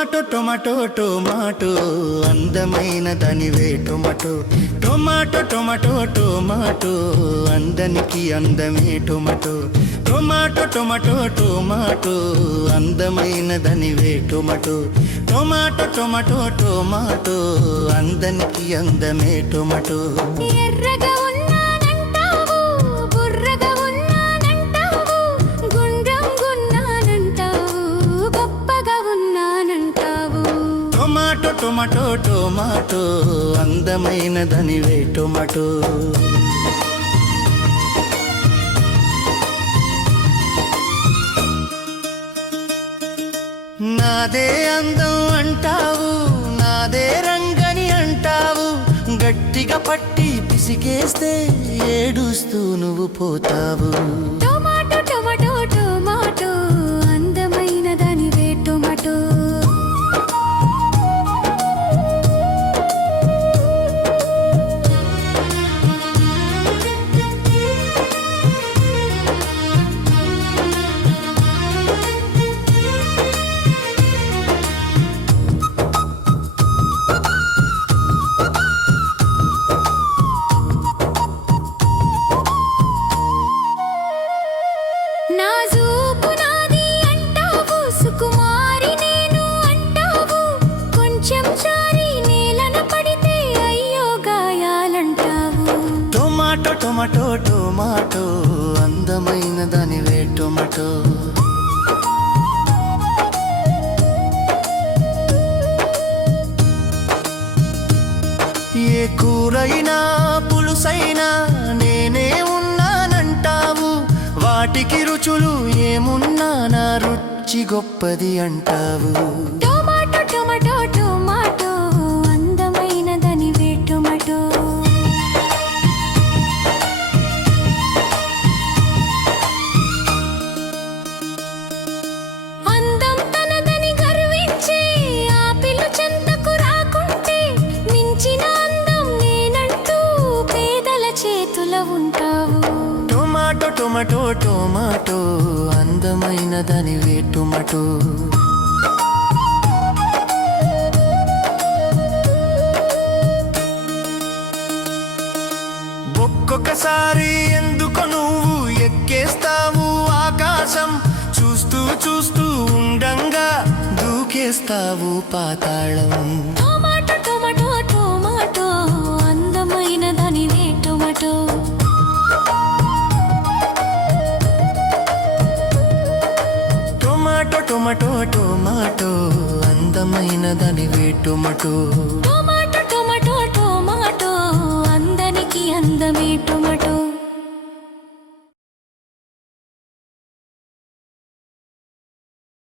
Tomato tomato tomato అందమైన దానివే tomato. Tomato tomato tomato అందనికి అందమే టొమాటో. టొమాటో టొమాటో టొమాటో అందమైన దానివే టొమాటో. టొమాటో టొమాటో టొమాటో అందనికి అందమే టొమాటో. ఎర్రగా టొమాటో టొమాటో టొమాటో అందమైన ధనివే టొమాటో. నాదే అందం అంటావు నాదే రంగని అంటావు. గట్టిగా పట్టి పిసికేస్తే ఏడుస్తూ నువ్వు పోతావు. టొమాటో టొమాటో టొమాటో అందమైన దానివే టొమాటో. ఏ కూరైనా పులుసైనా నేనే ఉన్నానంటావు. వాటికి రుచులు ఏమున్నా నా రుచి గొప్పది అంటావు. ఉంటావు. టొమాటో టొమాటో టొమాటో అందమైన దానివే టొమాటో ఒక్కొక్కసారి ఎందుకు నువ్వు ఎక్కేస్తావు ఆకాశం. చూస్తూ చూస్తూ ఉండంగా దూకేస్తావు పాతాళం. టొమాటో మాటో అందమైన దానివే టొమాటో టొమాటో టొమాటో టొమాటో అందనికి అందమే